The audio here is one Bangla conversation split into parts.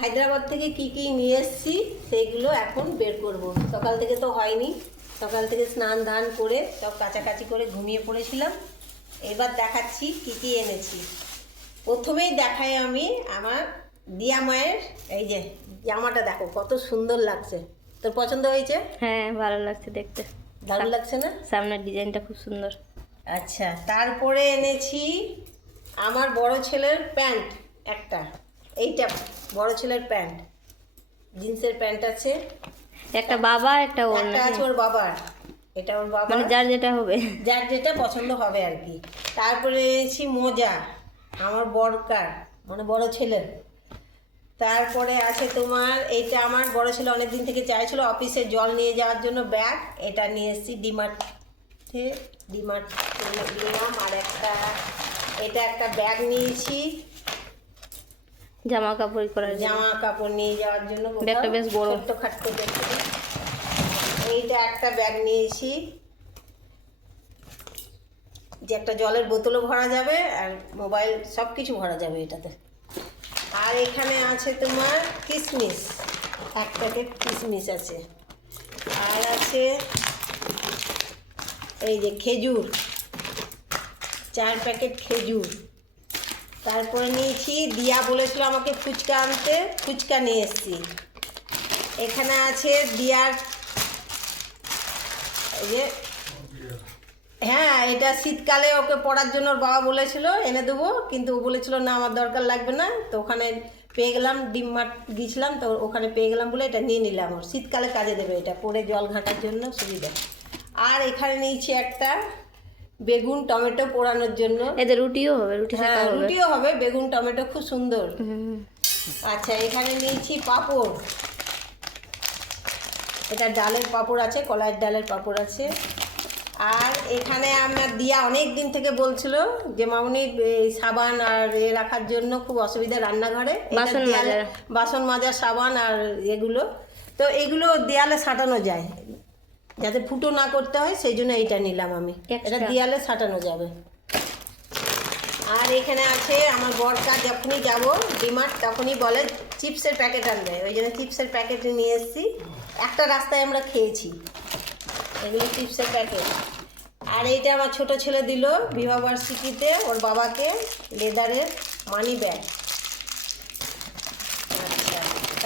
হায়দ্রাবাদ থেকে কি কি নিয়ে এসেছি সেইগুলো এখন বের করব। সকাল থেকে তো হয়নি। সকাল থেকে স্নান ধান করে সব কাছাকাছি করে ঘুমিয়ে পড়েছিলাম। এবার দেখাচ্ছি কি কি এনেছি। প্রথমেই দেখাই আমি আমার দিয়া মায়ের এই যে জামাটা দেখো কত সুন্দর লাগছে। তোর পছন্দ হয়েছে? হ্যাঁ ভালো লাগছে দেখতে। দারুণ লাগছে না? সামনের ডিজাইনটা খুব সুন্দর। আচ্ছা তারপরে এনেছি আমার বড় ছেলের প্যান্ট একটা। এইটা বড় ছেলের প্যান্ট। জিন্সের প্যান্ট আছে। একটা বাবা একটা ওর একটা আছে ওর বাবার। এটা ওর বাবা মানে যার যেটা হবে। যার যেটা পছন্দ হবে আর কি। তারপরে এনেছি মোজা আমার বড়কার মানে বড় ছেলের। তারপরে আছে তোমার এইটা আমার বড় ছেলে অনেক দিন থেকে চাইছিল অফিসে জল নিয়ে যাওয়ার জন্য ব্যাগ। এটা নিয়ে এসেছি ডিমার্টে ডিমার্ট নিলাম। আর একটা এটা একটা ব্যাগ নিয়েছি। জামা কাপড় করার জামা কাপড় নিয়ে যাওয়ার জন্য ব্যাগটা বেশ বড়। ছোট্ট খাট্ট দেখতে। এইটা একটা ব্যাগ নিয়েছি যে একটা জলের বোতলও ভরা যাবে আর মোবাইল সব কিছু ভরা যাবে এটাতে। আর এখানে আছে তোমার কিশমিশ এক প্যাকেট কিশমিশ আছে। আর আছে এই যে খেজুর চার প্যাকেট খেজুর। তারপরে নিয়েছি, দিয়া বলেছিল আমাকে ফুচকা আনতে, ফুচকা নিয়ে এসেছি। এখানে আছে দিয়ার যে হ্যাঁ এটা শীতকালে ওকে পড়ার জন্য ওর বাবা বলেছিল, এনে দেবো, কিন্তু ও বলেছিল, না, আমার দরকার লাগবে না। তো ওখানে পেয়ে গেলাম, ডিম মাঠ গিয়েছিলাম, তো ওখানে পেয়ে গেলাম বলে এটা নিয়ে নিলাম ওর। শীতকালে কাজে দেবে এটা, পরে জল ঘাঁটার জন্য সুবিধা। আর এখানে নিয়েছি একটা বেগুন টমেটো পোড়ানোর জন্য। এদের রুটিও হবে রুটি হ্যাঁ রুটিও হবে বেগুন টমেটো খুব সুন্দর। আচ্ছা এখানে নিয়েছি পাঁপড়। এটা ডালের পাঁপড় আছে কলাইয়ের ডালের পাঁপড় আছে। আর এখানে আমার দিয়া অনেক দিন থেকে বলছিল যে মামনি এই সাবান আর এ রাখার জন্য খুব অসুবিধা রান্নাঘরে। বাসন মাজার। বাসন মাজার সাবান আর এগুলো। তো এগুলো দেয়ালে সাঁটানো যায়। যাতে ফুটো না করতে হয় সেই জন্য এইটা নিলাম আমি। এটা। দেয়ালে সাঁটানো যাবে। আর এখানে আছে আমার বরকা যখনই যাব ডিমার্ট তখনই বলে চিপসের প্যাকেট আনবে। ওই জন্য চিপসের প্যাকেট নিয়ে এসেছি। একটা রাস্তায় আমরা খেয়েছি। এগুলো চিপসের প্যাকেট। আর এইটা আমার ছোট ছেলে দিল বিবাহবার্ষিকীতে ওর বাবাকে লেদারের মানি ব্যাগ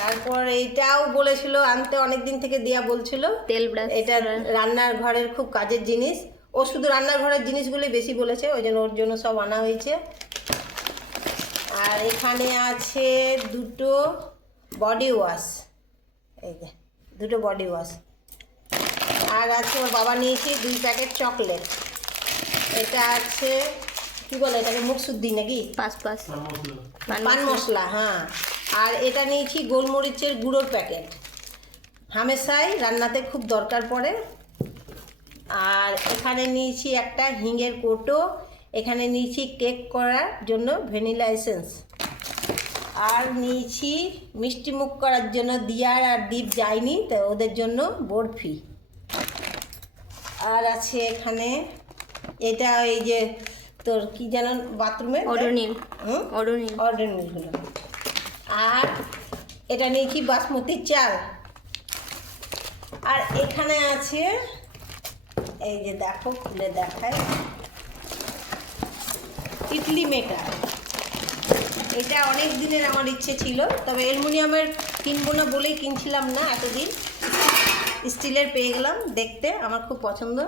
তারপর এইটাও বলেছিল আনতে অনেক দিন থেকে দেয়া বলছিল তেল ব্রাশ এটা রান্নার ঘরের খুব কাজের জিনিস। ও শুধু রান্নার ঘরের জিনিসগুলোই বেশি বলেছে ওই জন্য ওর জন্য সব আনা হয়েছে। আর এখানে আছে দুটো বডি ওয়াশ এই যে দুটো বডি ওয়াশ আর আছে ওর বাবা নিয়েছি দুই প্যাকেট চকলেট এটা আছে কি বলে এটাকে মুখশুদ্ধি নাকি? পাঁচ পাঁচ। পান মশলা হ্যাঁ। আর এটা নিয়েছি গোলমরিচের গুঁড়োর প্যাকেট। হামেশাই রান্নাতে খুব দরকার পড়ে। আর এখানে নিয়েছি একটা হিঙের কোটো এখানে নিয়েছি কেক করার জন্য ভ্যানিলা এসেন্স। আর নিয়েছি মিষ্টি মুখ করার জন্য দিয়ার আর দ্বীপ যায়নি তো ওদের জন্য বরফি। আর আছে এখানে এটা এই যে তোর কি যেন বাথরুমে অডোনিল হুম? অর্ডার নিয়েছিল আর এটা নিয়েছি বাসমতি চাল? আর এখানে আছে, এই যে দেখো, খুলে দেখায় ইডলি মেকার। এটা অনেক দিনের আমার ইচ্ছে ছিল, তবে অ্যালুমিনিয়ামের কিনবো না বলেই কিনছিলাম না এতদিন। স্টিলের পেয়ে গেলাম দেখতে, আমার খুব পছন্দ।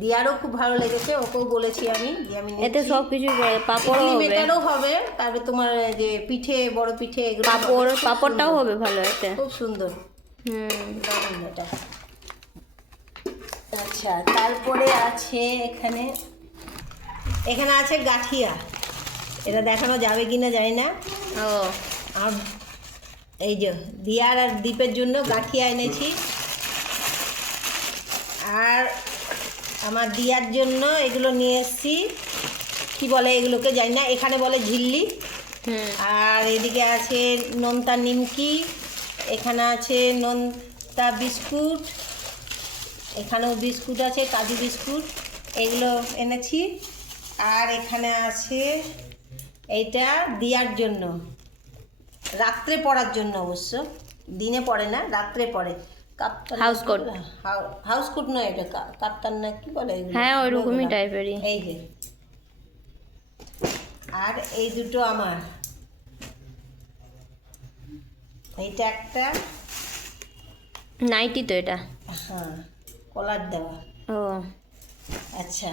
দিয়ারও খুব ভালো লেগেছে ওকেও বলেছি আমি যে আমি এতে। সব কিছু পাপড়ও হবে। হবে তারপরে তোমার যে পিঠে বড় পিঠে এগুলো পাপড় পাপড়টাও হবে ভালো এতে। খুব সুন্দর। হুম। এটা। আচ্ছা তারপরে আছে এখানে এখানে আছে গাঠিয়া। এটা দেখানো যাবে কিনা জানি না। ও। আর এই যে দিয়ার আর দ্বীপের জন্য গাঠিয়া এনেছি আর আমার দিয়ার জন্য এগুলো নিয়ে এসেছি। কী বলে এগুলোকে জানি না এখানে বলে ঝিল্লি। আর এদিকে আছে নোনতা নিমকি এখানে আছে নোনতা বিস্কুট এখানেও বিস্কুট আছে কাজু বিস্কুট এগুলো এনেছি। আর এখানে আছে এইটা দিয়ার জন্য। রাত্রে পরার জন্য অবশ্য দিনে পড়ে না রাত্রে পড়ে। Kaftan House coat. House coat নয় এটা কাপ্তান না কি বলে হ্যাঁ ওইরকমই। টাইপেরই। এই যে। আর এই দুটো আমার। এইটা একটা। নাইটি তো এটা। হ্যাঁ কলার দেওয়া। ও। আচ্ছা।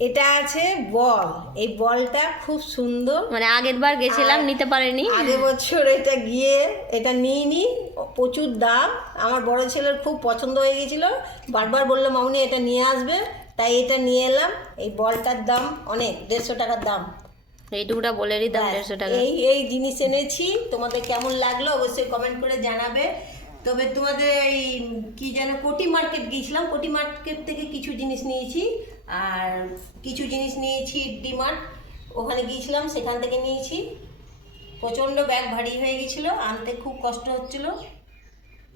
এটা আছে বল। এই বলটা খুব সুন্দর। মানে আগের বার গেছিলাম নিতে পারেনি। আগের বছর এটা গিয়ে এটা নিয়ে নি প্রচুর দাম। আমার বড় ছেলের খুব পছন্দ হয়ে গেছিল। বারবার বলল মামনি এটা নিয়ে আসবে। তাই এটা নিয়ে এলাম। এই বলটার দাম অনেক দেড়শো টাকার দাম। এইটুকুটা বলে বলেরই দাম দেড়শো টাকা। এই এই জিনিস এনেছি। তোমাদের কেমন লাগল অবশ্যই কমেন্ট করে জানাবে। তবে তোমাদের এই কি যেন কোটি মার্কেট গিয়েছিলাম। কোটি মার্কেট থেকে কিছু জিনিস নিয়েছি। আর কিছু জিনিস নিয়েছি ডিমার্ট ওখানে গিয়েছিলাম সেখান থেকে নিয়েছি। প্রচণ্ড ব্যাগ ভারী হয়ে গেছিল আনতে খুব কষ্ট হচ্ছিল।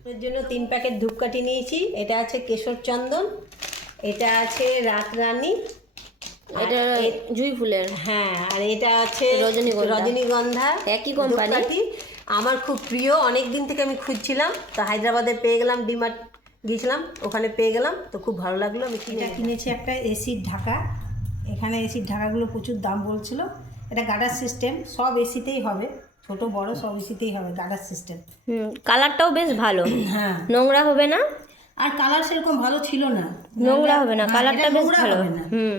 ওর জন্য তিন প্যাকেট ধূপকাঠি নিয়েছি। এটা আছে কেশর চন্দন এটা আছে রাত রানী এটা জুই ফুলের। হ্যাঁ আর এটা আছে রজনীগন্ধা। রজনীগন্ধা। একই কোম্পানি। আমার খুব প্রিয় অনেক দিন থেকে আমি খুঁজছিলাম। তো হায়দ্রাবাদে পেয়ে গেলাম ডিমার্ট গিয়েছিলাম ওখানে পেয়ে গেলাম তো খুব ভালো লাগল। আমি এটা কিনেছি একটা এসির ঢাকা। এখানে এসির ঢাকাগুলো প্রচুর দাম বলছিল। এটা গার্ডার সিস্টেম সব এসিতেই হবে। ছোট বড় সব এসিতেই হবে গার্ডার সিস্টেম। হুম কালারটাও বেশ ভালো। হ্যাঁ। নোংরা হবে না? আর কালার সেরকম ভালো ছিল না। নোংরা হবে না হ্যাঁ, কালারটা বেশ ভালো। হবে না। হুম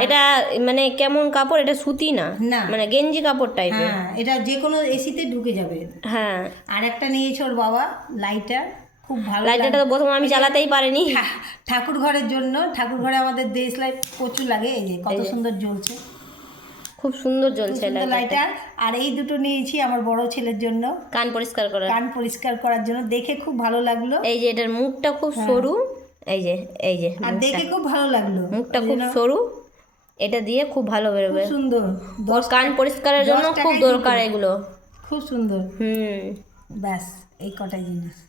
এটা মানে কেমন কাপড়? এটা সুতি না? না। মানে গেঞ্জি কাপড় টাইপের হ্যাঁ এটা যে কোনো এসিতে ঢুকে যাবে। হ্যাঁ। আর একটা নিয়েছে ওর বাবা লাইটার খুব ভালো লাইটারটা তো প্রথম আমি চালাতেই পারিনি। ঠা- ঠাকুর ঘরের জন্য ঠাকুর ঘরে আমাদের দেশ লাইট প্রচুর লাগে এই যে কত সুন্দর জ্বলছে। খুব সুন্দর জ্বলছে লাইটার আর এই দুটো নিয়েছি আমার বড় ছেলের জন্য। কান পরিষ্কার করা। কান পরিষ্কার করার জন্য। দেখে খুব ভালো লাগল। এই যে এটার মুখটা খুব সরু। এই যে এই যে আর দেখে খুব ভালো লাগল। মুখটা খুব সরু। এটা দিয়ে খুব ভালো বেরোবে। সুন্দর। ওর কান পরিষ্কারের জন্য খুব দরকার এগুলো। খুব সুন্দর। হুম। ব্যাস এই কটাই জিনিস।